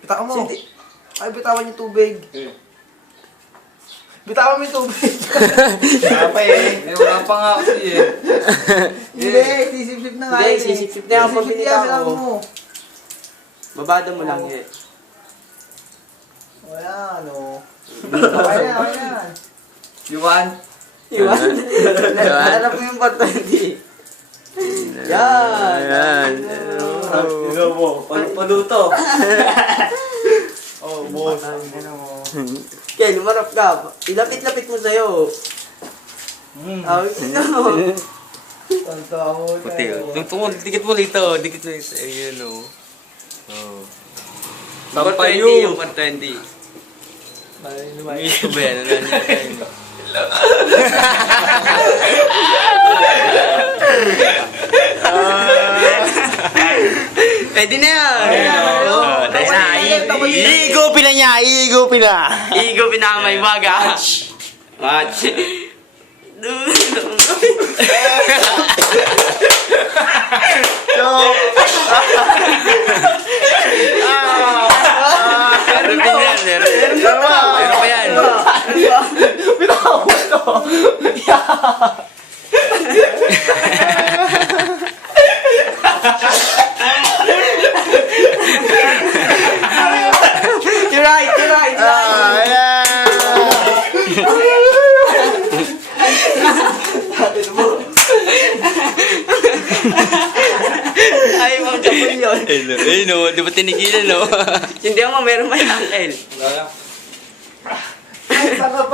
Bitawan mo. Ay, bitawan yung tubig. Bitawan mo yung tubig. Wala pa eh. Wala pa nga kasi eh. Hindi, sisip-sip na nga. Hindi, sisip-sip na ako pag binitaw ko. mo. Babada mo lang eh. Wala, ano. Ayan. Yuan. Iwan. Hanap mo yung 420. Yan. Ayan. Ino mo. Paluto. Oh, boss. Kaya lumarap ka. Ilapit-lapit mo sa'yo. Ay, no. Tanto ako. Puti. Tungtungol, dikit mo dito. Dikit mo dito. Ayun o. Oh. Sampayo. 420 yung 420. Ito ba yan? Pwede na yan. Tayo na. Iigupin na niya, iigupin na. Igupin na may baga. Watch. Meron din yan. Meron pa yan. Bitawan mo ito. You're right. Ay, mga kapon yun. Ayun o, di ba tinigilan o? Hindi mo, meron may uncle. Wala. Sarap.